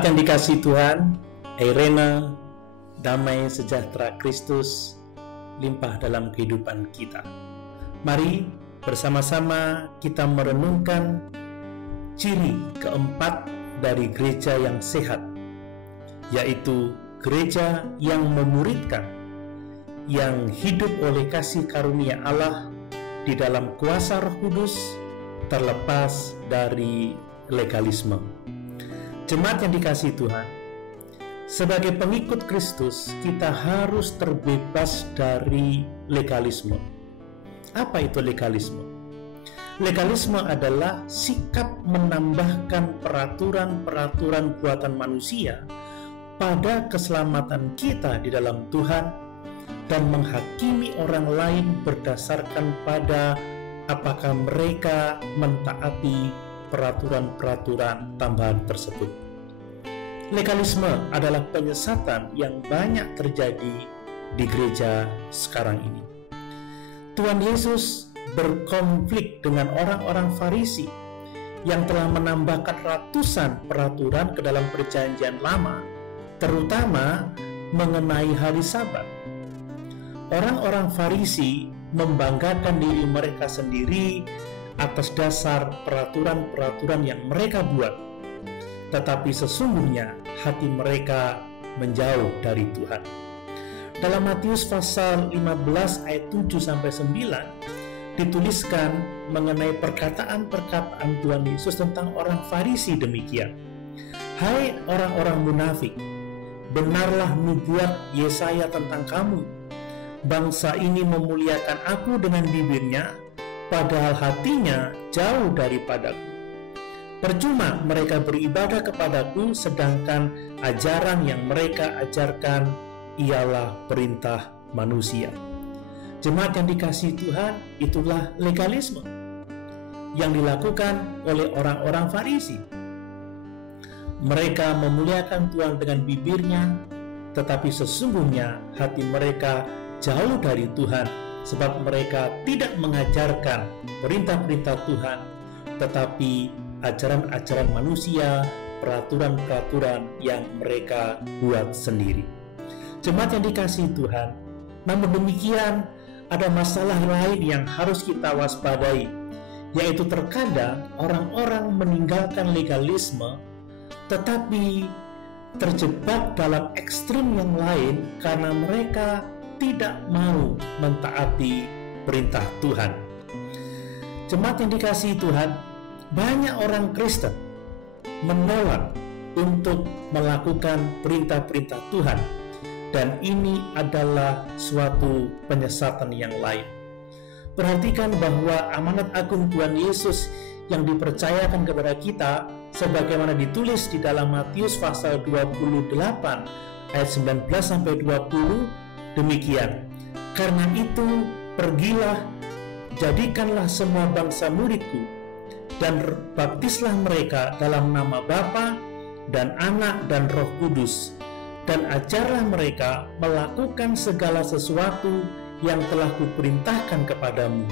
Jemaat yang dikasihi Tuhan, Eirene, damai sejahtera Kristus limpah dalam kehidupan kita. Mari bersama-sama kita merenungkan ciri keempat dari gereja yang sehat, yaitu gereja yang memuridkan, yang hidup oleh kasih karunia Allah di dalam kuasa Roh Kudus, terlepas dari legalisme. Jemaat yang dikasihi Tuhan, sebagai pengikut Kristus, kita harus terbebas dari legalisme. Apa itu legalisme? Legalisme adalah sikap menambahkan peraturan-peraturan buatan manusia pada keselamatan kita di dalam Tuhan dan menghakimi orang lain berdasarkan pada apakah mereka mentaati peraturan-peraturan tambahan tersebut. Legalisme adalah penyesatan yang banyak terjadi di gereja sekarang ini. Tuhan Yesus berkonflik dengan orang-orang Farisi yang telah menambahkan ratusan peraturan ke dalam Perjanjian Lama, terutama mengenai hari Sabat. Orang-orang Farisi membanggakan diri mereka sendiri atas dasar peraturan-peraturan yang mereka buat, tetapi sesungguhnya hati mereka menjauh dari Tuhan. Dalam Matius pasal 15 ayat 7-9 dituliskan mengenai perkataan-perkataan Tuhan Yesus tentang orang Farisi demikian. Hai orang-orang munafik, benarlah nubuat Yesaya tentang kamu. Bangsa ini memuliakan aku dengan bibirnya, padahal hatinya jauh daripadaku. Percuma mereka beribadah kepadaku, sedangkan ajaran yang mereka ajarkan ialah perintah manusia. Jemaat yang dikasihi Tuhan, itulah legalisme yang dilakukan oleh orang-orang Farisi. Mereka memuliakan Tuhan dengan bibirnya, tetapi sesungguhnya hati mereka jauh dari Tuhan, sebab mereka tidak mengajarkan perintah-perintah Tuhan, tetapi ajaran-ajaran manusia, peraturan-peraturan yang mereka buat sendiri. Jemaat yang dikasihi Tuhan, namun demikian ada masalah lain yang harus kita waspadai, yaitu terkadang orang-orang meninggalkan legalisme tetapi terjebak dalam ekstrim yang lain karena mereka tidak mau mentaati perintah Tuhan. Jemaat yang dikasihi Tuhan, banyak orang Kristen menolak untuk melakukan perintah-perintah Tuhan, dan ini adalah suatu penyesatan yang lain. Perhatikan bahwa amanat agung Tuhan Yesus yang dipercayakan kepada kita sebagaimana ditulis di dalam Matius pasal 28 ayat 19-20 demikian. Karena itu pergilah, jadikanlah semua bangsa muridku, dan baptislah mereka dalam nama Bapa dan Anak dan Roh Kudus, dan ajarlah mereka melakukan segala sesuatu yang telah kuperintahkan kepadamu,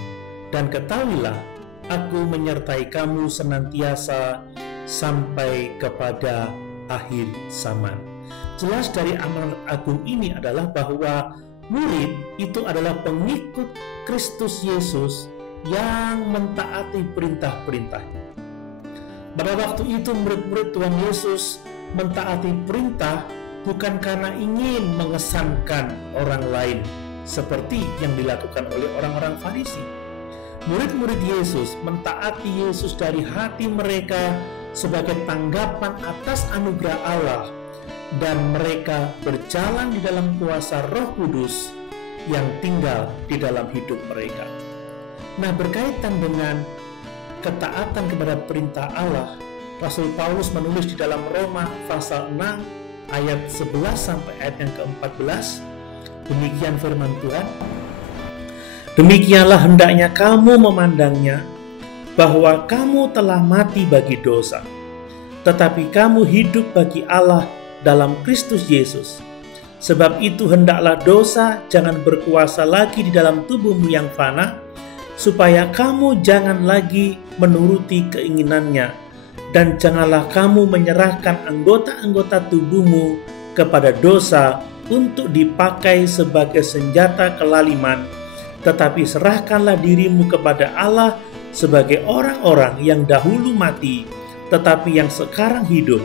dan ketahuilah aku menyertai kamu senantiasa sampai kepada akhir zaman. Jelas dari amanat agung ini adalah bahwa murid itu adalah pengikut Kristus Yesus yang mentaati perintah-perintahnya. Pada waktu itu murid-murid Tuhan Yesus mentaati perintah bukan karena ingin mengesankan orang lain seperti yang dilakukan oleh orang-orang Farisi. Murid-murid Yesus mentaati Yesus dari hati mereka sebagai tanggapan atas anugerah Allah, dan mereka berjalan di dalam kuasa Roh Kudus yang tinggal di dalam hidup mereka. Nah, berkaitan dengan ketaatan kepada perintah Allah, Rasul Paulus menulis di dalam Roma pasal 6 ayat 11 sampai ayat yang ke-14, demikian firman Tuhan. Demikianlah hendaknya kamu memandangnya, bahwa kamu telah mati bagi dosa, tetapi kamu hidup bagi Allah dalam Kristus Yesus. Sebab itu hendaklah dosa jangan berkuasa lagi di dalam tubuhmu yang fana, supaya kamu jangan lagi menuruti keinginannya, dan janganlah kamu menyerahkan anggota-anggota tubuhmu kepada dosa untuk dipakai sebagai senjata kelaliman, tetapi serahkanlah dirimu kepada Allah sebagai orang-orang yang dahulu mati, tetapi yang sekarang hidup,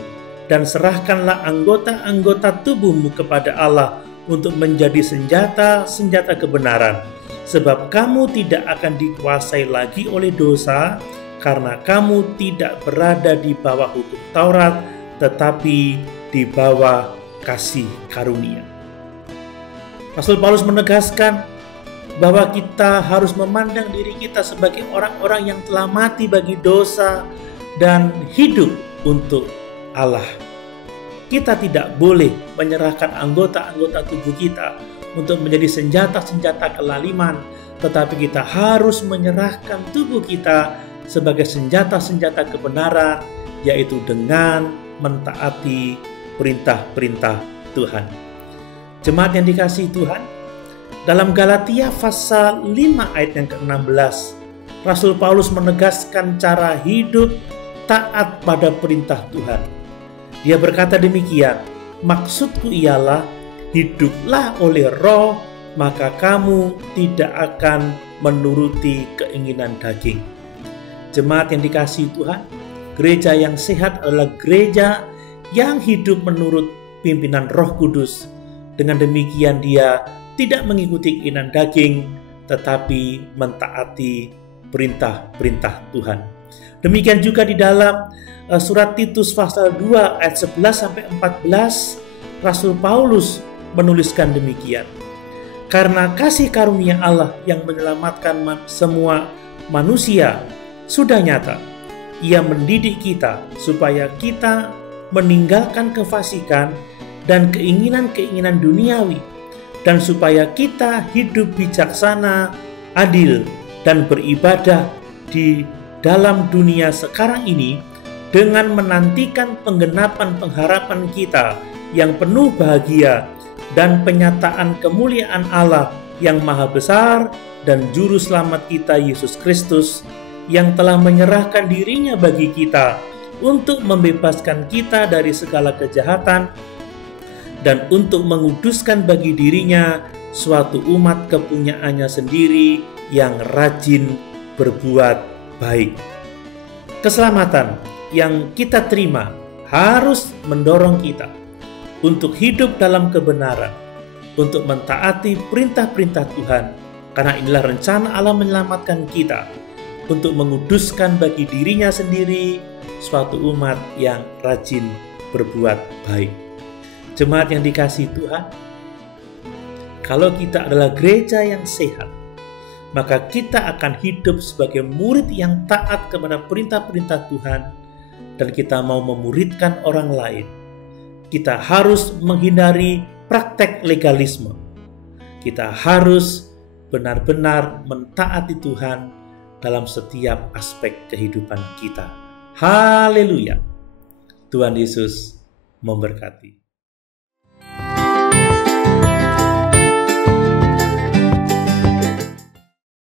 dan serahkanlah anggota-anggota tubuhmu kepada Allah untuk menjadi senjata-senjata kebenaran, sebab kamu tidak akan dikuasai lagi oleh dosa, karena kamu tidak berada di bawah hukum Taurat, tetapi di bawah kasih karunia. Rasul Paulus menegaskan bahwa kita harus memandang diri kita sebagai orang-orang yang telah mati bagi dosa dan hidup untuk Allah. Kita tidak boleh menyerahkan anggota-anggota tubuh kita untuk menjadi senjata-senjata kelaliman, tetapi kita harus menyerahkan tubuh kita sebagai senjata-senjata kebenaran, yaitu dengan mentaati perintah-perintah Tuhan. Jemaat yang dikasihi Tuhan, dalam Galatia pasal 5 ayat yang ke-16, Rasul Paulus menegaskan cara hidup taat pada perintah Tuhan. Dia berkata demikian, maksudku ialah hiduplah oleh roh, maka kamu tidak akan menuruti keinginan daging. Jemaat yang dikasihi Tuhan, gereja yang sehat adalah gereja yang hidup menurut pimpinan Roh Kudus. Dengan demikian dia tidak mengikuti keinginan daging, tetapi mentaati perintah-perintah Tuhan. Demikian juga di dalam surat Titus pasal 2 ayat 11-14, Rasul Paulus menuliskan demikian. Karena kasih karunia Allah yang menyelamatkan semua manusia sudah nyata, Ia mendidik kita supaya kita meninggalkan kefasikan dan keinginan-keinginan duniawi, dan supaya kita hidup bijaksana, adil, dan beribadah di dalam dunia sekarang ini dengan menantikan penggenapan pengharapan kita yang penuh bahagia dan penyataan kemuliaan Allah yang maha besar dan juru selamat kita Yesus Kristus, yang telah menyerahkan dirinya bagi kita untuk membebaskan kita dari segala kejahatan dan untuk menguduskan bagi dirinya suatu umat kepunyaannya sendiri yang rajin berbuat baik. Keselamatan yang kita terima harus mendorong kita untuk hidup dalam kebenaran, untuk mentaati perintah-perintah Tuhan, karena inilah rencana Allah menyelamatkan kita untuk menguduskan bagi dirinya sendiri suatu umat yang rajin berbuat baik. Jemaat yang dikasihi Tuhan, kalau kita adalah gereja yang sehat, maka kita akan hidup sebagai murid yang taat kepada perintah-perintah Tuhan, dan kita mau memuridkan orang lain. Kita harus menghindari praktek legalisme. Kita harus benar-benar mentaati Tuhan dalam setiap aspek kehidupan kita. Haleluya! Tuhan Yesus memberkati.